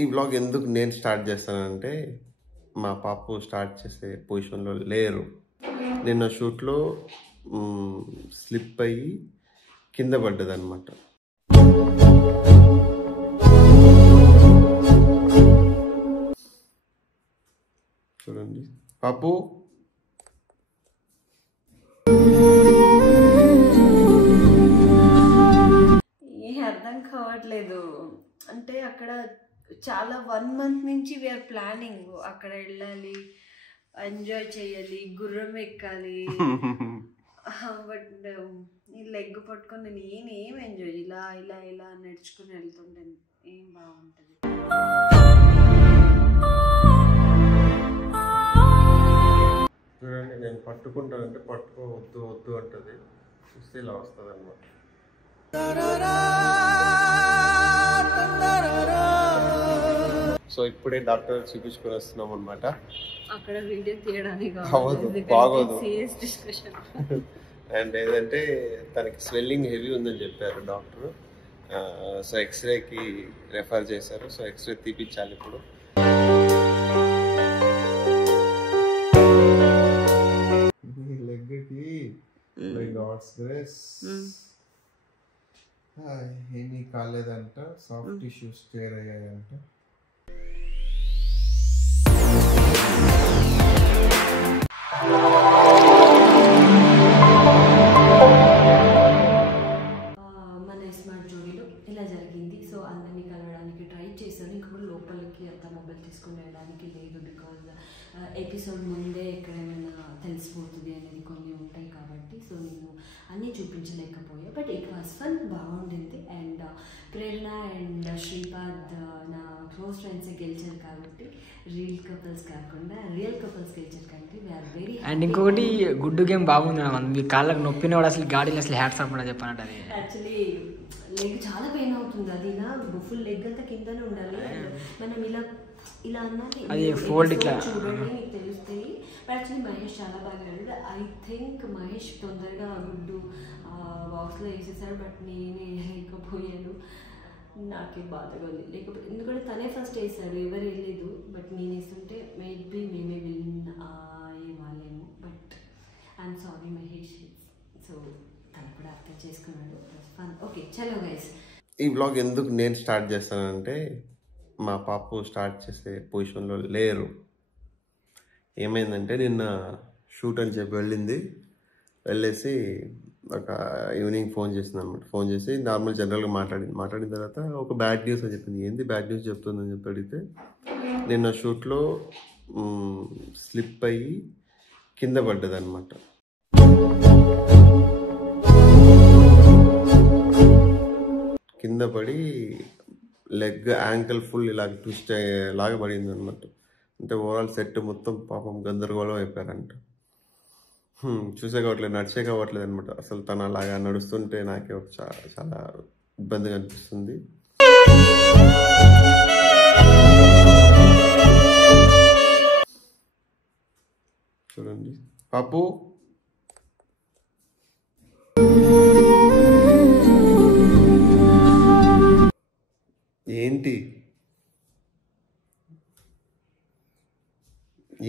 ఈ వ్లాగ్ ఎందుకు నేను స్టార్ట్ చేస్తానంటే మా పాప స్టార్ట్ చేసే పొజిషన్లో లేరు. నిన్న షూట్లో స్లిప్ అయ్యి కింద పడ్డదన్నమాట. చూడండి పాపు. అర్థం కావట్లేదు. అంటే అక్కడ చాలా 1 month నుంచి వీఆర్ ప్లానింగ్. అక్కడ వెళ్ళాలి, ఎంజాయ్ చేయాలి, గుర్రం ఎక్కాలి. బట్ ఈ లెగ్ పట్టుకొని నేనేం ఎంజాయ్ ఇలా ఇలా ఇలా నడుచుకుని వెళ్తుంటాను. ఏం బాగుంటుంది. చూడండి నేను పట్టుకుంటానంటే పట్టుకోవద్దు వద్దు అంటది. చూస్తే ఇలా వస్తుంది అనమాట. సో ఇప్పుడే డాక్టర్ చూపించుకొని వస్తున్నాం అనమాట. అక్కడ వీడియో తీయడానికి బాగోదు. అండ్ ఏదంటే తనకి స్వెల్లింగ్ హెవీ ఉందని చెప్పారు డాక్టర్. సో ఎక్స్రేకి రెఫర్ చేశారు. సో ఎక్స్రే తీపించాలి ఇప్పుడు. లెగ్కి బై గాడ్స్ గ్రేస్ ఏమీ కాలేదంట. సాఫ్ట్ టిష్యూస్ క్లియర్ అయ్యాయంట. మన స్మార్ట్ జోడీలో ఇలా జరిగింది. సో అందరినీ కలవడానికి ట్రై చేశాను. ఇంకొకటి లోపలికి అంత మొబైల్ తీసుకుని వెళ్ళడానికి లేదు. బికాజ్ ఎపిసోడ్ ముందే ఎక్కడేమైనా తెలిసిపోతుంది అనేది కొన్ని ఉంటాయి కాబట్టి. సో నేను అన్నీ చూపించలేకపోయా. బట్ ఇట్ వాస్ ఫన్, బాగుండింది. అండ్ ప్రేరణ అండ్ శ్రీపాద్ నా క్లోజ్ ఫ్రెండ్స్ గెలిచారు కాబట్టి రియల్ కపుల్స్ కాకుండా రియల్ కపుల్స్ గెలిచారు కాబట్టి వీఆర్ వెరీ. అండ్ ఇంకొకటి గుడ్డు గేమ్ బాగుంది. మీ కాళ్ళకు నొప్పినవాడు అసలు గాడిలో అసలు హ్యాట్స్ అప్ చెప్పానంటే అది యాక్చువల్లీ లెగ్ చాలా పెయిన్ అవుతుంది. అది నా ఫుల్ లెగ్ అంతా కిందనే ఉండాలి. మనం ఇలా ఇలా అన్నది అది ఫోల్డ్ ఇట్లా చూడండి మీకు తెలుస్తాయి. బట్ యాక్చువల్లీ మహేష్ చాలా బాగా ఆడాడు. ఐ థింక్ మహేష్ తొందరగా గుడ్డు బాక్స్లో వేసేసాడు. బట్ నేనే వేయలేకపోయాను. నాకే బాధగా ఉంది. లేకపోతే ఎందుకంటే తనే ఫస్ట్ వేసాడు, ఎవరు వేయలేదు. బట్ నేను వేస్తుంటే మేబీ మేమే విన్ అయ్యేవాళ్ళేమో. But I'm sorry Mahesh. So తను కూడా అర్థం చేసుకున్నాడు. ఫన్. ఓకే చలో గైస్. ఈ వ్లాగ్ ఎందుకు నేను స్టార్ట్ చేస్తానంటే మా పాప స్టార్ట్ చేసే పొజిషన్లో లేరు. ఏమైందంటే నిన్న షూట్ అని చెప్పి వెళ్ళేసి ఒక ఈవినింగ్ ఫోన్ చేసింది అనమాట. ఫోన్ చేసి నార్మల్ జనరల్గా మాట్లాడిన తర్వాత ఒక బ్యాడ్ న్యూస్ అని చెప్పింది. ఏంది బ్యాడ్ న్యూస్ చెప్తుందని చెప్పి అడిగితే నిన్న షూట్లో స్లిప్ అయ్యి కింద పడ్డదన్నమాట. కింద పడి లెగ్ యాంకిల్ ఫుల్ ఇలా ట్విస్ట్ లాగా పడింది అనమాట. అంటే ఓవరాల్ సెట్ మొత్తం పాపం గందరగోళం అయిపోయారంట. చూసే కావట్లేదు, నడిచే కావట్లేదు అనమాట. అసలు తను అలాగా నడుస్తుంటే నాకే ఒక చాలా ఇబ్బందిగా అనిపిస్తుంది. చూడండి పాపు. ఏంటి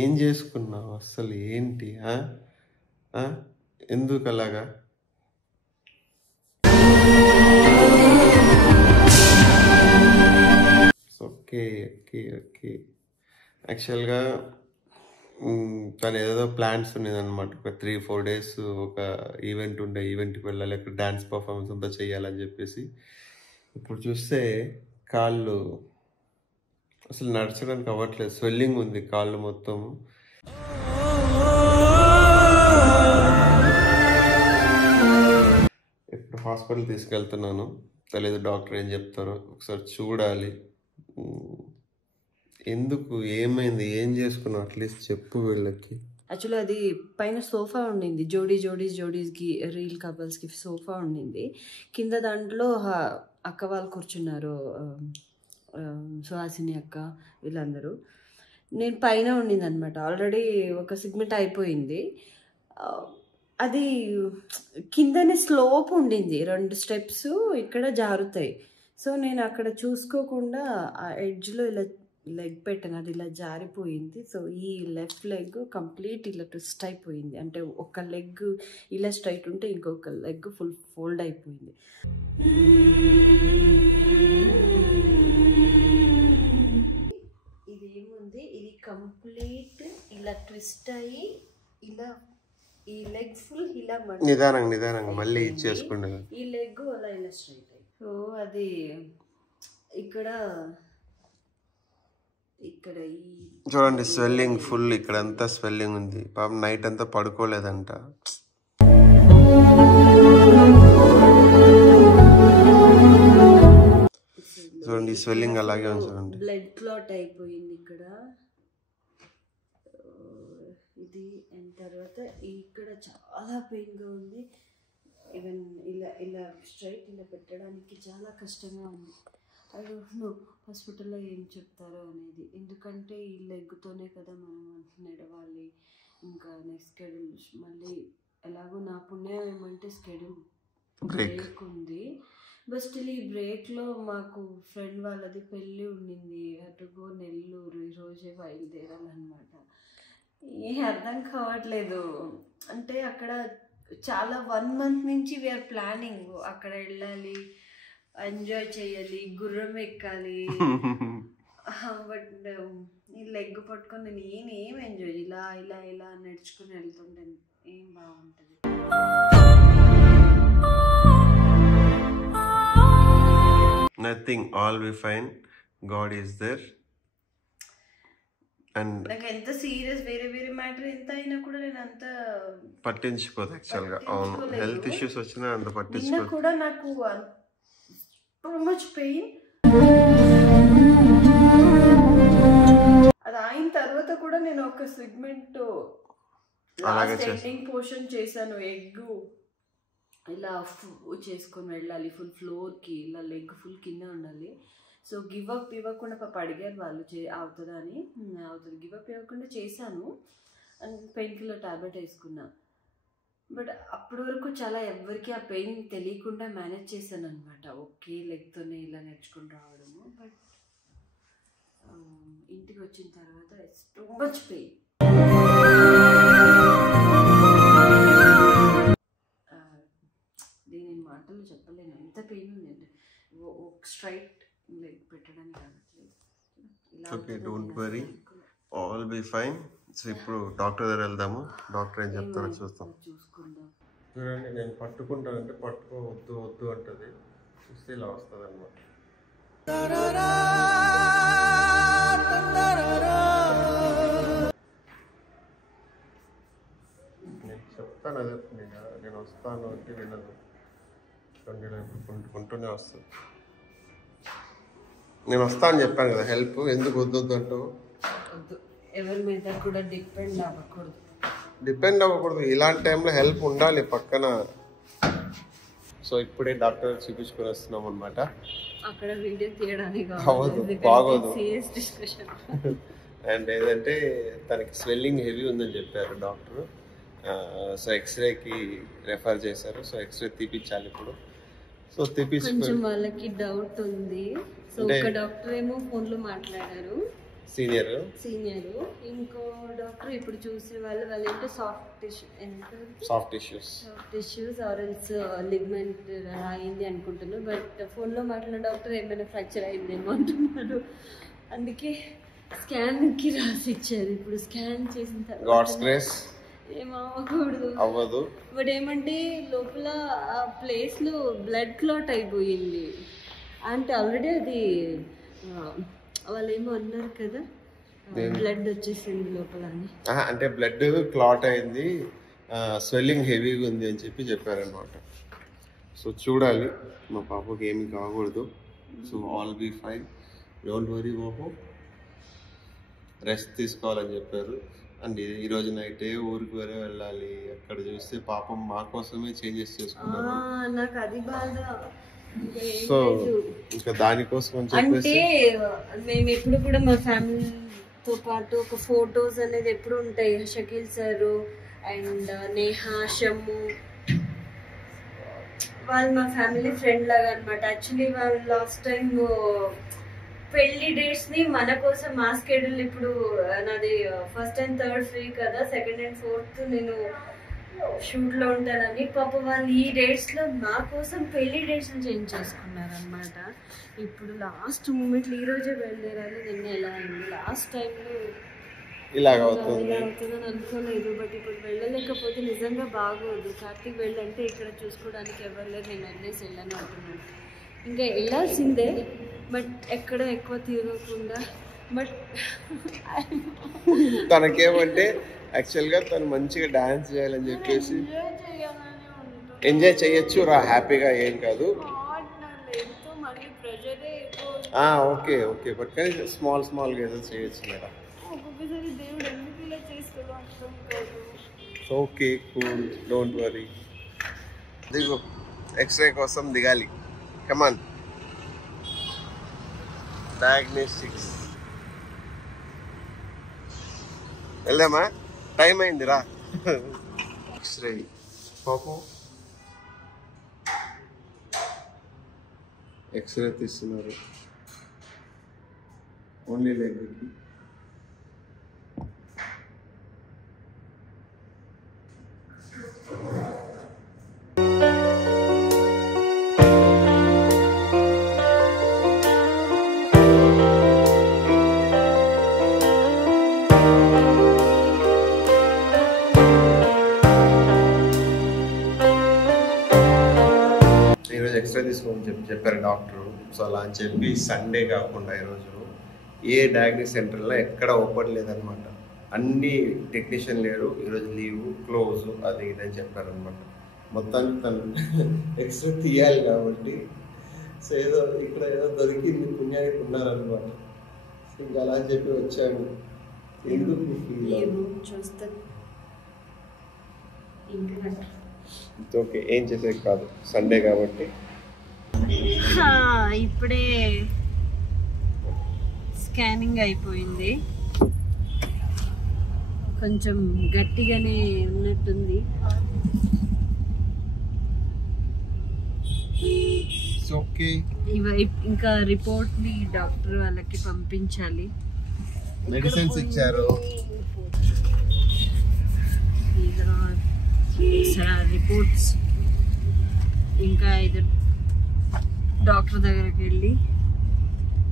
ఏం చేసుకున్నావు అసలు? ఏంటి ఎందుకు అలాగా? Okay okay okay. యాక్చువల్గా తను ఏదో ప్లాన్స్ ఉండేది అనమాట. ఒక 3-4 days ఒక ఈవెంట్ ఉండే, ఈవెంట్కి వెళ్ళాలి, అక్కడ డ్యాన్స్ పర్ఫార్మెన్స్ అంతా చేయాలని చెప్పేసి. ఇప్పుడు చూస్తే కాళ్ళు అసలు నడచడానికి అవ్వట్లేదు. స్వెల్లింగ్ ఉంది కాళ్ళు మొత్తం. ఇప్పుడు హాస్పిటల్ తీసుకెళ్తున్నాను. తెలియదు డాక్టర్ ఏం చెప్తారో, ఒకసారి చూడాలి. ఎందుకు, ఏమైంది, ఏం చేసుకున్నావు అట్లీస్ట్ చెప్పు వీళ్ళకి. యాక్చువల్లీ అది పైన సోఫా ఉండింది. జోడీస్కి రీల్ కపుల్స్కి సోఫా ఉండింది. కింద దాంట్లో అక్క వాళ్ళు కూర్చున్నారు, సుహాసిని అక్క వీళ్ళందరూ. నేను పైన ఉండింది అనమాట. ఆల్రెడీ ఒక సెగ్మెంట్ అయిపోయింది. అది కిందనే స్లోప్ ఉండింది. 2 steps ఇక్కడ జారుతాయి. సో నేను అక్కడ చూసుకోకుండా ఆ ఎడ్జ్లో ఇలా లెగ్ పెట్టాను, అది ఇలా జారిపోయింది. సో ఈ లెఫ్ట్ లెగ్ కంప్లీట్ ఇలా ట్విస్ట్ అయిపోయింది. అంటే ఒక లెగ్ ఇలా స్ట్రైట్ ఉంటే ఇంకొక లెగ్ ఫుల్ ఫోల్డ్ అయిపోయింది. ఇదేముంది, ఇది కంప్లీట్ ఇలా ట్విస్ట్ అయ్యి ఇలా ఈ లెగ్ ఫుల్ ఇలా నిదానంగా మళ్ళీ ఇచ్చేసుకోండి. ఈ లెగ్ అలా ఇలా స్ట్రైట్ అయ్యి. సో అది ఇక్కడ ఈ చూడండి స్వెల్లింగ్ ఫుల్, ఇక్కడ అంతా స్వెల్లింగ్ ఉంది. పాపం నైట్ అంతా పడుకోలేదంట. చూడండి స్వెల్లింగ్ అలాగే ఉంది. చూడండి బ్లడ్ క్లాట్ అయిపోయింది ఇక్కడ. ఇది అయిన తర్వాత ఇక్కడ చాలా పెయిన్గా ఉంది. ఈవెన్ ఇలా స్ట్రైట్ ఇలా పెట్టడానికి చాలా కష్టంగా ఉంది. ఐ డోంట్ నో హాస్పిటల్లో ఏం చెప్తారో అనేది. ఎందుకంటే ఈ లెగ్తోనే కదా మనం నడవాలి. ఇంకా నెక్స్ట్ స్కెడ్యూల్ మళ్ళీ ఎలాగో నా పుణ్యం ఏమంటే స్కెడ్యూల్ బ్రేక్ ఉంది. బట్ స్టిల్ ఈ బ్రేక్లో మాకు ఫ్రెండ్ వాళ్ళది పెళ్ళి ఉండింది. అటుగో నెల్లూరు, ఈరోజే బయలుదేరాలన్నమాట. ఏ అర్థం కావట్లేదు. అంటే అక్కడ చాలా 1 month నుంచి వీఆర్ ప్లానింగ్, అక్కడ వెళ్ళాలి, ఎంజాయ్ చేయాలి, గుర్రం ఎక్కాలి. బట్ ఈ లెగ్ పట్టుకొని నేనేం ఎంజాయ్ ఇలా ఇలా ఇలా నడుచుకుని వెళ్తుంటే ఏం బాగుంటుంది. Nothing, all be fine. God is there. And నాకు ఎంత సీరియస్ వేరే మ్యాటర్ ఎంత అయినా కూడా నేను అంత పట్టించుకోదు యాక్చువల్గా. అవును, హెల్త్ ఇష్యూస్ వచ్చినా అంత పట్టించుకోదు. కూడా నాకు టూ మచ్ పెయిన్. అది అయిన తర్వాత కూడా నేను ఒక సెగ్మెంట్ ఎండింగ్ పోర్షన్ చేశాను. ఎగ్ ఇలా చేసుకొని వెళ్ళాలి ఫుల్ ఫ్లోర్కి, ఇలా లెగ్ ఫుల్ కింద ఉండాలి. సో గివ్ అప్ ఇవ్వకుండా పాప అడిగారు వాళ్ళు అవుతుందా అని. అవుతుంది, గివ్ అప్ ఇవ్వకుండా చేశాను. అండ్ పెయిన్ కిల్లర్ టాబ్లెట్ వేసుకున్నా. బట్ అప్పటి వరకు చాలా ఎవరికి ఆ పెయిన్ తెలియకుండా మేనేజ్ చేశాను అనమాట. ఓకే లెగ్తోనే ఇలా నేర్చుకుని రావడము. బట్ ఇంటికి వచ్చిన తర్వాత ఇట్స్ టూ మచ్ పెయిన్. దీని మాటలు చెప్పలేను, ఎంత పెయిన్ ఉంది అంటే. స్ట్రైట్ లెగ్ పెట్టడానికి అవ్వట్లేదు. Okay, don't worry, all be fine. So ఇప్పుడు డాక్టర్ దగ్గర వెళ్దాము. డాక్టర్ ఏం చెప్తారో చూస్తాం. చూసుకుందాం. చూడండి నేను పట్టుకుంటానంటే వద్దు అంటది. చూస్తే ఇలా వస్తుంది అనమాట. నేను చెప్తాను అదే, నేను వస్తాను అంటే వినదు. కొంటూనే వస్తుంది. నేను వస్తా అని చెప్పాను కదా, హెల్ప్ ఎందుకు వద్దు అంటావు? ఎవరి మీద కూడా డిపెండ్ అవ్వకూడదు. ఇలాంటి టైంలో హెల్ప్ ఉండాలి పక్కన. సో ఇప్పుడే డాక్టర్ చూపించుకొని వస్తున్నాం అనమాట. అక్కడ వీడియో తీయడానికి బాగోదు. అండ్ ఏదంటే తనకి స్వెల్లింగ్ హెవీ ఉందని చెప్పారు డాక్టర్. సో ఎక్స్రేకి రెఫర్ చేశారు. సో ఎక్స్రే తీపించాలి ఇప్పుడు. సో కొంచెం వాళ్ళకి డౌట్ ఉంది. సో ఒక డాక్టర్ ఏమో ఫోన్ లో మాట్లాడారు, సీనియర్. ఇంకో డాక్టర్ ఇప్పుడు చూసే వాళ్ళు ఏంటో సాఫ్ట్ టిష్యూస్ ఆరెల్స్ లిగ్మెంట్ అయింది అనుకుంటున్నారు. బట్ ఫోన్ లో మాట్లాడిన డాక్టర్ ఏమైనా ఫ్రాక్చర్ అయిందేమో అంటున్నారు. అందుకే స్కాన్ కి రాసి ఇచ్చారు. ఇప్పుడు స్కాన్ చేసిన తర్వాత ఏమవ్వకూడదు. బట్ ఏమంటే లోపల ఆ ప్లేస్ లో బ్లడ్ క్లాట్ అయిపోయింది. అంటే ఆల్రెడీ అది వాళ్ళు ఏమో అన్నారు కదా, బ్లడ్ వచ్చేసింది లోపల అని. అంటే బ్లడ్ క్లాట్ అయింది, స్వెల్లింగ్ హెవీగా ఉంది అని చెప్పారనమాట. సో చూడాలి, మా పాపకి ఏమి కాకూడదు. So all be fine, don't worry బాబు, రెస్ట్ తీసుకోవాలని చెప్పారు. అండ్ ఈరోజు నైటే ఊరికి వేరే వెళ్ళాలి. అక్కడ చూస్తే పాపం మా కోసమే చేంజెస్ చేసుకున్నారు. నాకు అది బాధ. సో ఇంకా దానికోసం అని చెప్పేసి మేము ఎప్పుడు కూడా మా ఫ్యామిలీతో పాటు ఒక ఫొటోస్ అనేది ఎప్పుడు ఉంటాయి. షకీల్ సార్ అండ్ నేహా, షమ్ము వాళ్ళు మా ఫ్యామిలీ ఫ్రెండ్ లాగా అనమాట. యాక్చువల్లీ వాళ్ళు లాస్ట్ టైం పెళ్లి డేట్స్ ని మన కోసం మా స్కెడ్యూల్ ఇప్పుడు నాది 1st and 3rd ఫ్రీ కదా, 2nd and 4th నేను షూట్ లో ఉంటానని పాప వాళ్ళు ఈ డేట్స్ లో నా కోసం పెళ్లి డేట్స్ చేంజ్ చేసుకున్నారు అనమాట. ఇప్పుడు లాస్ట్ మూమెంట్ ఈ రోజే బయలుదేరాలి, నిన్న ఎలా అయింది లాస్ట్ టైంలో ఇలాగ అవుతుందని అనుకోలేదు. బట్ ఇప్పుడు వెళ్ళలేకపోతే నిజంగా బాగోదు. కార్తీక్ వెళ్ళంటే ఇక్కడ చూసుకోవడానికి ఎవరు లేదు, నేను వదిలేసి వెళ్ళని అంటున్నాను. ఇంకా వెళ్ళాల్సిందే బట్ ఎక్కడ ఎక్కువ తిరగకుండా. బట్ తనకేమంటే యాక్చువల్గా తను మంచిగా డాన్స్ చేయాలని చెప్పేసి ఎంజాయ్ చేయొచ్చు రా హ్యాపీగా, ఏం కాదు. ఓకే ఓకే బట్ కానీ స్మాల్గా ఏదో చేయొచ్చు మేడం. ఒక్కొక్కసారి దేవుడు ఎందుకు ఇలా చేస్తాడో అర్థం కాదు. Okay cool, don't worry. దిగు, ఎక్స్రే కోసం దిగాలి. కమాన్, డయాగ్నోస్టిక్స్ వెళ్దామా? టైం అయింది రా. ఎక్స్రే పాపం ఎక్స్రే తీస్తున్నారు ఓన్లీ లెగ్కి. ఈరోజు ఎక్స్రే తీసుకోమని చెప్పారు డాక్టరు. సో అలా అని చెప్పి సండే కాకుండా ఈరోజు ఏ డయాగ్నోస్ సెంటర్లో ఎక్కడ ఓపెన్ లేదనమాట. అన్ని టెక్నీషియన్ లేరు, ఈరోజు లీవ్ క్లోజ్ అది ఇదని చెప్పారనమాట. మొత్తానికి తను ఎక్స్రే తీయాలి కాబట్టి సో ఏదో ఇక్కడ ఏదో దొరికింది, పుణ్యానికి ఉన్నారనమాట. ఇంకా అలా అని చెప్పి వచ్చాము. ఎందుకు ఓకే, ఏం చేసేది కాదు, సండే కాబట్టి. ఇప్పుడే స్కానింగ్ అయిపోయింది, కొంచెం గట్టిగానే ఉన్నట్టుంది. ఇంకా రిపోర్ట్ ని డాక్టర్ వాళ్ళకి పంపించాలి. మెడిసిన్స్ ఇచ్చారు, రిపోర్ట్స్. ఇంకా ఇది డాక్టర్ దగ్గరికి వెళ్ళి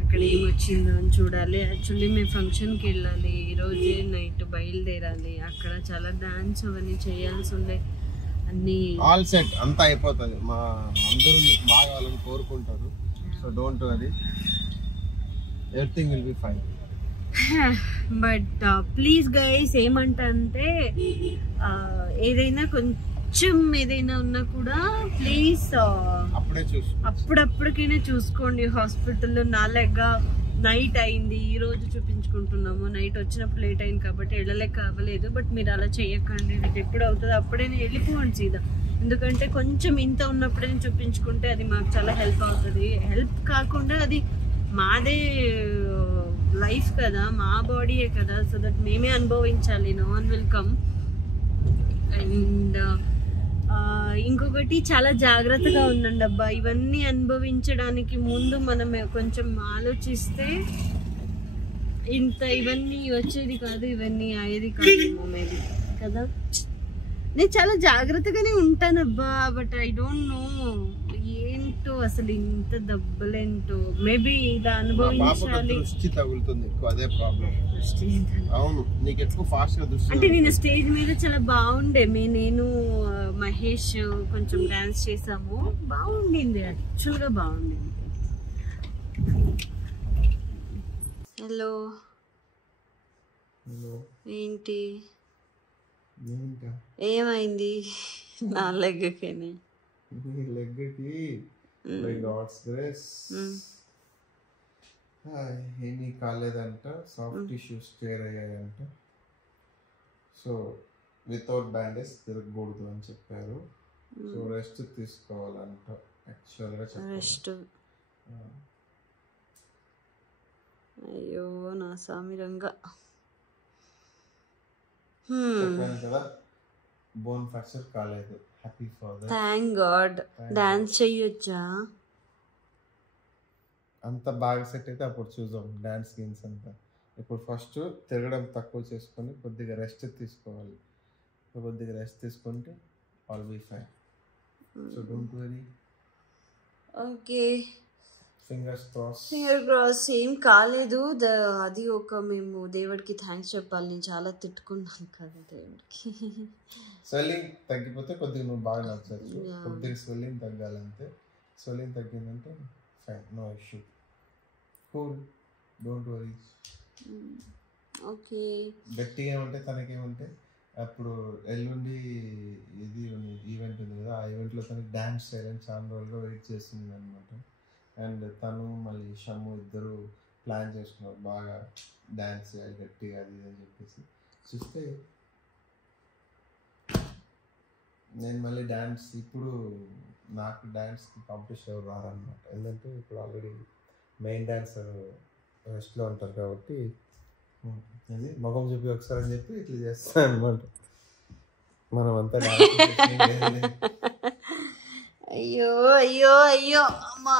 అక్కడ ఏమొచ్చిందో అని చూడాలి. యాక్చువల్లీ మేము ఫంక్షన్కి వెళ్ళాలి, ఈరోజే నైట్ బయలుదేరాలి. అక్కడ చాలా డాన్స్ అవన్నీ చేయాల్సి ఉండే. అన్ని ఆల్ సెట్ అంతా అయిపోతుంది. మా అందరూ మీకు బాగా వాళ్ళని కోరుకుంటారు. So don't worry, everything will be fine. But please guys, ఏమంటే ఏదైనా కొంచెం ఏదైనా ఉన్నా కూడా ప్లీజ్ అప్పుడప్పటికైనా చూసుకోండి హాస్పిటల్లో. నాలుగా నైట్ అయింది, ఈ రోజు చూపించుకుంటున్నాము. నైట్ వచ్చినప్పుడు లేట్ అయింది కాబట్టి వెళ్ళలేక అవ్వలేదు. బట్ మీరు అలా చేయకండి, ఇది ఎప్పుడు అవుతుంది అప్పుడే వెళ్ళిపోండి సీదా. ఎందుకంటే కొంచెం ఇంత ఉన్నప్పుడే చూపించుకుంటే అది మాకు చాలా హెల్ప్ అవుతుంది. హెల్ప్ కాకుండా అది మాదే లైఫ్ కదా, మా బాడీయే కదా. సో దట్ మేమే అనుభవించాలి, no one will come. And ఇంకొకటి, చాలా జాగ్రత్తగా ఉండండి అబ్బా. ఇవన్నీ అనుభవించడానికి ముందు మనం కొంచెం ఆలోచిస్తే ఇవన్నీ వచ్చేది కాదు, ఇవన్నీ అయ్యేది కాదు మేబీ కదా. నేను చాలా జాగ్రత్తగానే ఉంటానబ్బా, బట్ ఐ డోంట్ నో ఏంటో అసలు ఇంత దెబ్బలేంటో. మేబీ ఇలా అనుభవించాలి. తగులుతుంది ఎక్కువ, అదే ప్రాబ్లం. అవును, నీకు ఎక్కువ ఫాస్ట్ గా దృష్టి. అంటే నేను స్టేజ్ మీద చాలా బాగుండే, నేను మహేష్ కొంచెం డాన్స్ చేసాము, బాగుండింది, యాక్చువల్ గా బాగుండింది. హలో, ఏంటి ఏమైంది? నా లెగ్కి ఏమీ కాలేదంట, సాఫ్ట్ టిష్యూస్ క్లియర్ అయ్యాయంట. సో వితౌట్ బ్యాండేజ్ తిరగకూడదు అని చెప్పారు. సో రెస్ట్ తీసుకోవాలంట. యాక్చువల్గా రెస్ట్. అయ్యో నా సామిరంగా. చెప్పాను కదా, బోన్ ఫ్రాక్చర్ కాలేదు. Happy for that. Thank God. Dance చెయ్యొచ్చా? అంత బాగా సెట్ అయితే అప్పుడు చూద్దాం డాన్స్ గేమ్స్ అంతా. ఇప్పుడు ఫస్ట్ తిరగడం తక్కువ చేసుకొని కొద్దిగా రెస్ట్ తీసుకోవాలి. కొద్దిగా రెస్ట్ తీసుకుంటే all be fine. So don't worry. Okay, finger cross. ఏం కాలేదు. అది మేము దేవుడికి థ్యాంక్స్ చెప్పాలి. నేను చాలా తిట్టుకున్నాను కదా దేవుడికి. స్వెల్లింగ్ తగ్గిపోతే కొద్దిగా నువ్వు బాగా నచ్చచ్చు. కొద్దిగా స్వెల్లింగ్ తగ్గాలంతే. స్వెల్లింగ్ తగ్గిందంటే fine, no issue, cool, don't worry. Okay. గట్టిగా ఏమంటే తనకేమంటే అప్పుడు ఎల్లుండి ఇది ఈవెంట్ ఉంది కదా, ఆ ఈవెంట్లో తనకి డ్యాన్స్ చేయాలని చాలా రోజులుగా వెయిట్ చేస్తుంది అనమాట. అండ్ తను మళ్ళీ షమ్ము ఇద్దరు ప్లాన్ చేసుకున్నారు బాగా డ్యాన్స్ చేయాలి గట్టిగా అది అని చెప్పేసి. చూస్తే నేను మళ్ళీ డ్యాన్స్ ఇప్పుడు నాకు డ్యాన్స్కి కాంపిటీషన్ ఎవరు రారనమాట. ఎందుకంటే ఇప్పుడు ఆల్రెడీ మెయిన్ డ్యాన్సర్ రెస్ట్లో ఉంటారు కాబట్టి అది మొగం చూపి ఒకసారి అని చెప్పి ఇట్లా చేస్తాను అనమాట. మనం అంతా అయ్యో అయ్యో అయ్యో అమ్మా.